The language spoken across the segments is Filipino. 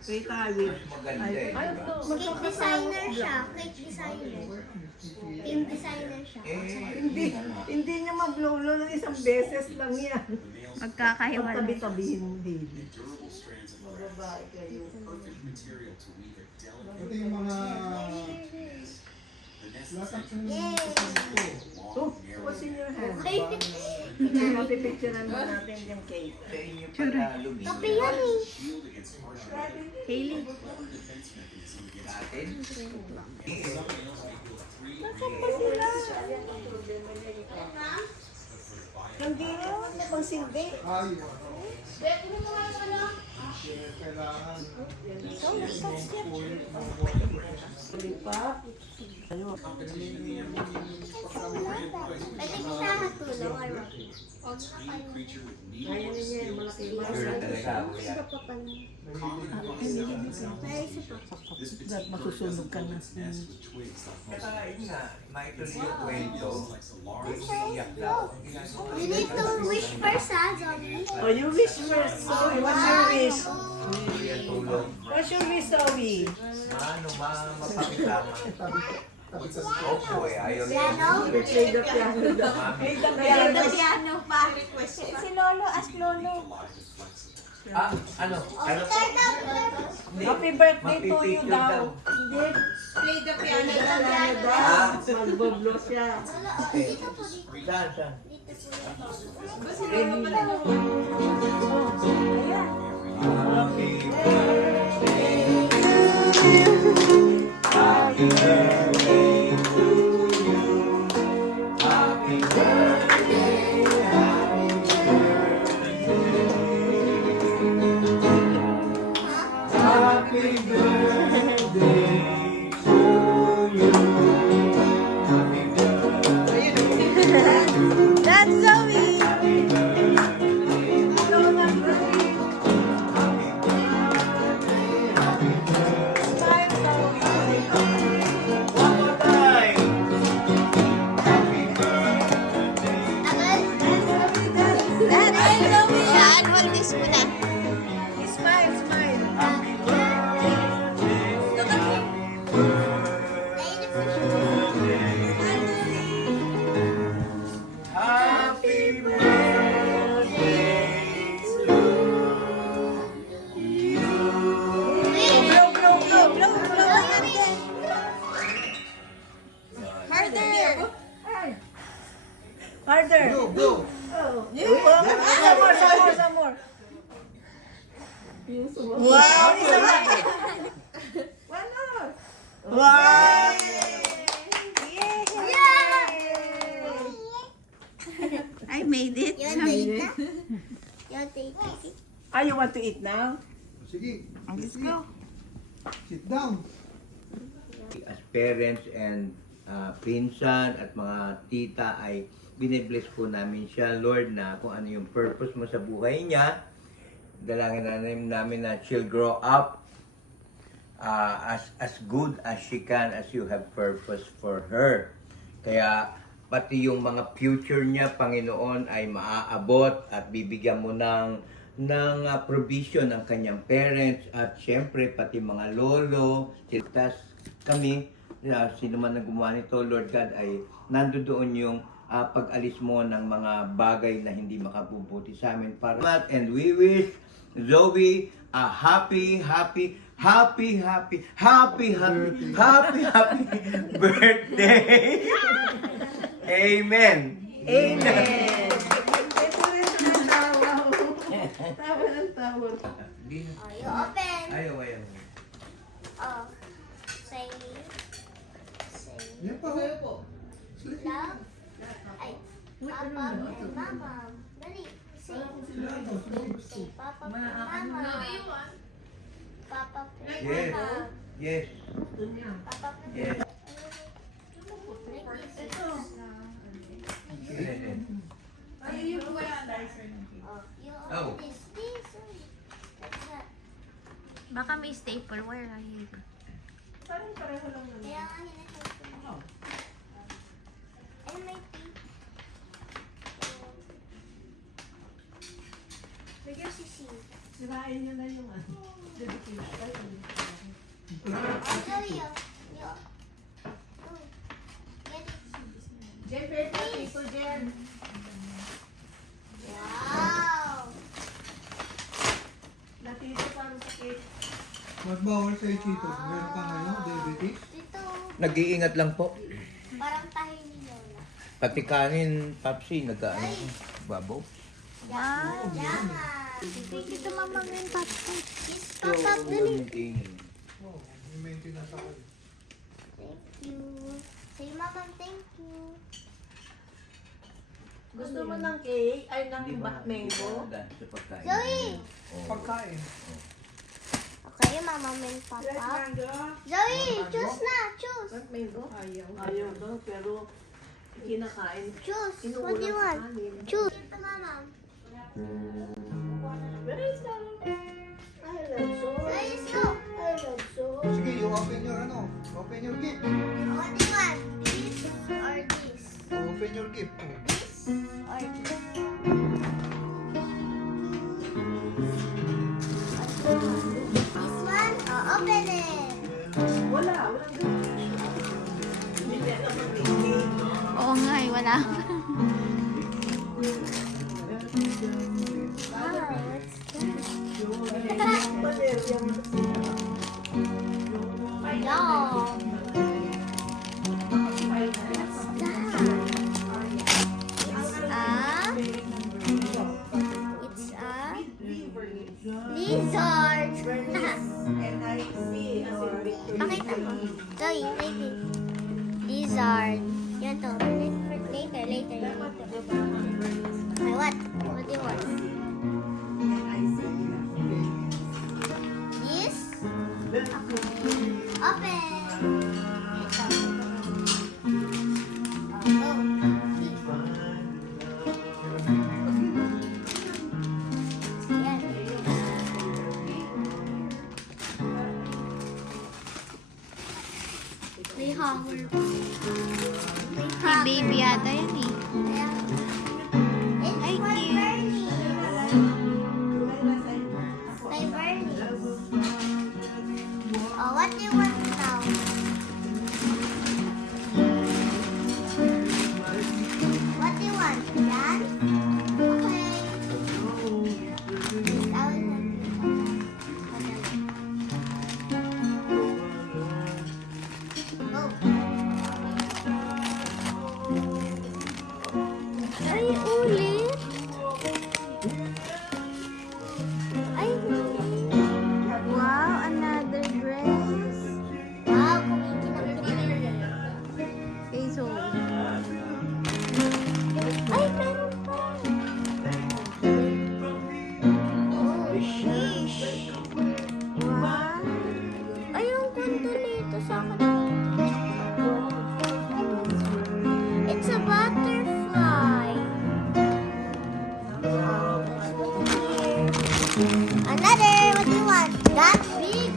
Kita with. Maganda eh. Ay, diba? Cake designer siya. Cake designer. Team designer siya. Hindi niya mablolo ng isang beses lang yan. Magkakahiwalay. Tabi-tabihin mo, baby. Mababae kayo. Ito yung mga latak ng Oh, what's in your hand? Ay, Mapipicturean mo natin yung cake. Sa inyo pala lumiit. kape yan eh. Hailey. Natin. Nasaan ba sila? Hindi na, pang silbi. ay. Kailangan Lipat. Ayun. Pwede kita hatulong or wag? Kaya ninyo yung malaki ba? Sure talaga ako yan. Isa pa pala. May isa pa. Dapat masusunog ka na. Saka yun nga, maituloy yung kwento. Umiiyak na ako. You need to wish first, ha, Zombie? Oh, you wish first. Zoe, what's your wish? Kuya tulong. What's your wish, Zoe? Mapakitama. Opo eh, ayaw Piano? Play the piano daw. Mami. The piano pa. Si Lolo, ask Lolo. Ah, ano? Ano? Happy birthday to you Mapipicture daw. Hindi. Play the piano. Piano daw. Magboblo siya. Okay. Dito po, dito. Saan, saan? Dito po. Happy birthday to you. Happy birthday to you. Happy birthday, happy birthday. Happy birthday to you. Happy birthday. That's Zoe. Happy birthday. One more time. Happy birthday. That's Zoe. Annual miss mo na. Smile, smile. Happy birthday. Happy birthday to you. Blow, blow, blow, blow, blow. Harder. Harder. go, go. Oh. Some more, some more, some more. Wow. One more. Wow. I made it. Your data? Your data? Ah, you want to eat now? Sige, Let's go. sit down. As parents and pinsan at mga tita ay binibless po namin siya, Lord, na kung ano yung purpose mo sa buhay niya. Dalangin namin na she'll grow up as good as she can, as you have purpose for her. Kaya pati yung mga future niya, Panginoon, ay maaabot at bibigyan mo ng provision ng kanyang parents at syempre pati mga lolo. Tas kami, sino man na gumawa nito, Lord God, ay nandoon yung pag-alis mo ng mga bagay na hindi makabubuti sa amin. And we wish Zoe a happy birthday. Amen. Amen. Ito rin siya tawa. Tawa ng tawa. You open. Ayaw. Oh. Say. Yan pa ho. Love. Ay. Papa and Mama. Dali. Say. Say Papa and Mama. Papa and Yes. Mama. Yes. Papa and Yes. Mama. Oh, you Oh. open this. That's that. Baka may staple. Where are you? Parang pareho lang naman. Kaya nga hinahilip ko na. Ano may tea? Bigyan si C. Sirain nyo na yung ano. Dedication. Zoe, yo. Get it. Jen, paper, paper, Jen. Wow. Natito parang sakit. Mas bawal sa'yo, Cheetos. Meron kang ano, diabetes? Dito, Nag-iingat lang po. parang tayo ni Lola. Pati kanin, Papsi, babaw. Wow. Yaman. Thank you to Mama Min, Papa. Kiss Papa, dali. Oo, may maintenance ako. Thank you. Say Mama, thank you. Gusto mo ng cake? Ay, ng mango? Zoe! Pagkain. Okay, Mama Min, Papa. Zoe, choose na, choose. What mango? Ayaw. Ayaw daw, pero kinakain. Choose. Inuulam What do you sa want? kanin. Choose. Ito, Mama. Where is that? I love so. Zoe, let's go. I love so. Sige, you open your ano. Open your gift. What do you want? This or this? Open your gift. This or this? This one? Oh, open it. Walang ganun. Hindi na mag-cake. Oo nga eh, wala. Yum. It's a lizard. N-I-C, as in Victor. Pakita mo. Zoe, like this. Lizard. Yan to. Later. Okay, what? What do you want? This? Open. Yan. May hammer. Hey, baby yata yan eh. It's Ay, for cute. Bernie. Kay Bernie. Oh, what do you want now? What do you want? Yan? Okay. I will help you. Go. Ay, ulit. Ay, Wow, another dress. wow, kumikinang. Hey, so, Ay, meron pa. Oh, sheesh. wow. Ay, ang ganda nito sa akin. It's a butterfly. Another. What do you want? That big.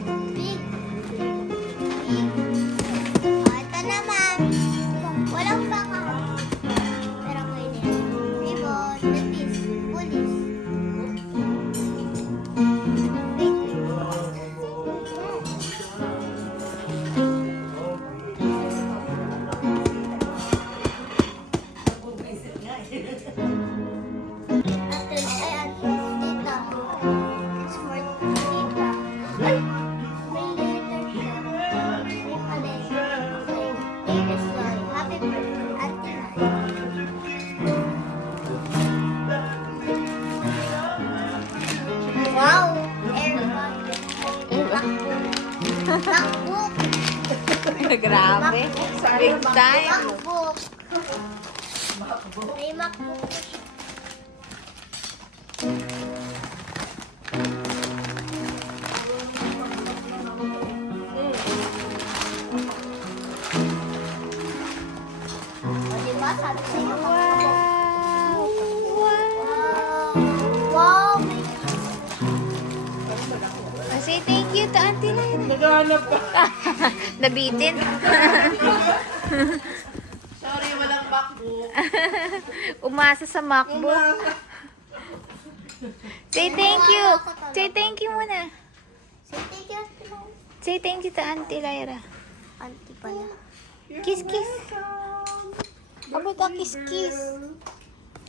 Oh, ito naman. Walang baka. Pero pwede. Ribbon. This. Police. It's for tita. Ay! May letter siya. May paleta. Dear Sloy, happy birthday, Auntie Lai. Wow! Airbag. MacBook. Grabe. Big time. MacBook. May MacBook siya. O, diba? Sabi sa'yo, MacBook. Wow! Say thank you to Auntie Lyra. Naghahanap pa. Nabitin. Sorry, walang MacBook. Umasa sa MacBook. Say thank you. Say thank you muna. Say thank you. Say thank you to Auntie Lyra. Auntie pala. Kiss, kiss. Abot ang kiss, kiss.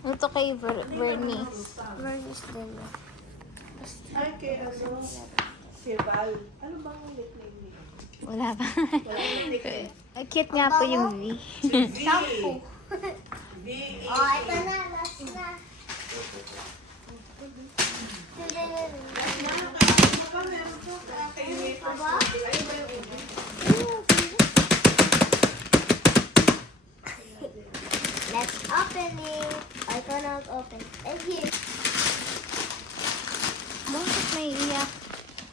Ito kay Bernice. Versus din. Ay, kaya ano? Si Val. Ano bang nickname niya? Wala pa. Wala nang nickname. Cute nga po yung V. Shampoo. V. Oh, ito na. Last na. Baka meron po kay Wafers. Aba? Ay, ba yung iba? Let's open it. I cannot open. And here. Bakit may iyak?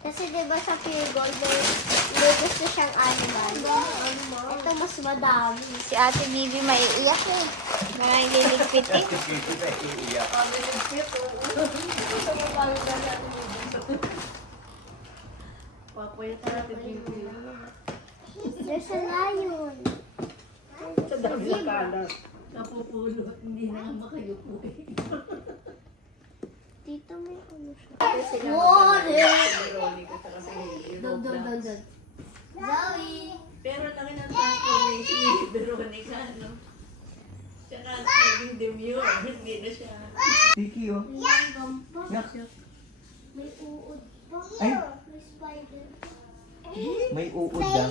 Kasi diba sa Pure Gold may gusto siyang animal. Ito mas madami. Si Ate Bibi may iyak eh. Parang ililigpit eh. Iiyak. Papayo ka natin yung There's a lion. sa dami ng kalat. Napupulot. Hindi na nga makayupo eh. Dito may ano siya. What? Zoe! Pero laki ng transformation ni Veronica, no? Tsaka naging demure, hindi na siya. Tiki, oh. Yak. May uod pa. Ay. May spider. May uod lang.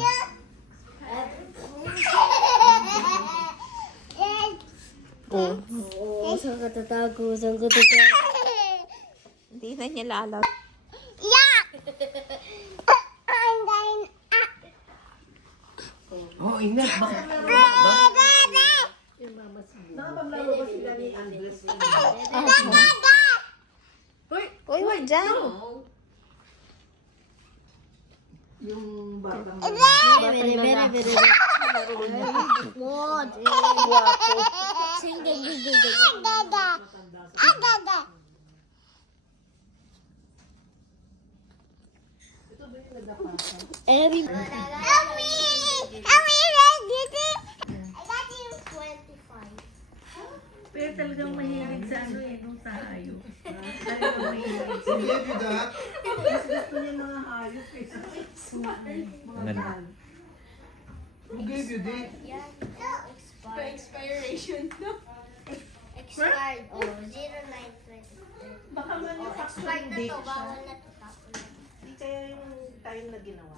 Oh. Oo, saan ka tatago? Saan ka tatago? Hindi na niya lalaw. Yak! I'm going up. Oh, ingat. Bakit? Nakapaglaro ba sila ni Andres? Uy, wag dyan. Yung batang Very, very, very. What? Guwapo. Sing, ding, ding, ding, ding. Every... pero talagang mahilig sa ano eh, nung sa hayop. Talagang mahilig. Hindi, Dida. Gusto niya mga hayop eh. Mga dal. Who gave you date? Expiration. Expired. Oh, 0920. Baka Expired manufacturing na date to. siya. Bawal na to. Tapon na. Hindi kaya yung time na ginawa.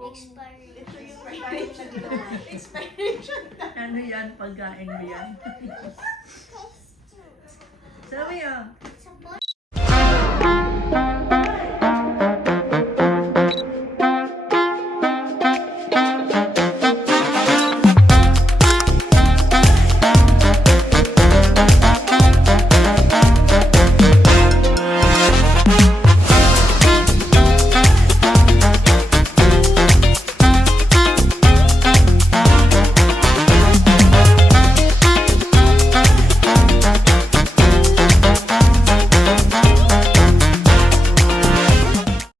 Expired. Ito yung time na ginawa. Expiration. Ano yan? Pagkain mo yan? Sabi ah. Sa